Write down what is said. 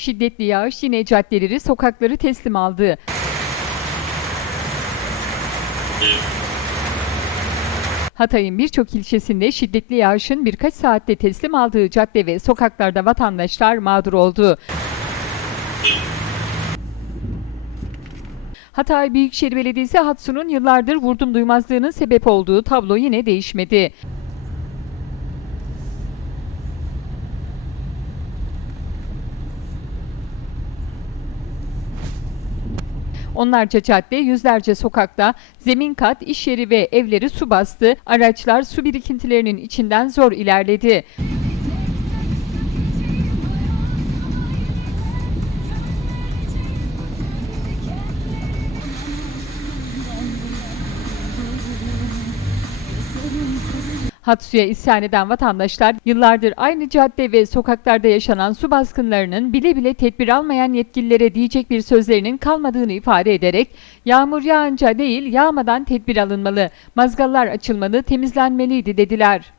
Şiddetli yağış yine caddeleri, sokakları teslim aldı. Hatay'ın birçok ilçesinde şiddetli yağışın birkaç saatte teslim aldığı cadde ve sokaklarda vatandaşlar mağdur oldu. Hatay Büyükşehir Belediyesi Hatsu'nun yıllardır vurdum duymazlığının sebep olduğu tablo yine değişmedi. Onlarca cadde, yüzlerce sokakta, zemin kat, iş yeri ve evleri su bastı. Araçlar su birikintilerinin içinden zor ilerledi. Hatsu'ya isyan eden vatandaşlar yıllardır aynı cadde ve sokaklarda yaşanan su baskınlarının bile bile tedbir almayan yetkililere diyecek bir sözlerinin kalmadığını ifade ederek yağmur yağınca değil yağmadan tedbir alınmalı, mazgallar açılmalı, temizlenmeliydi dediler.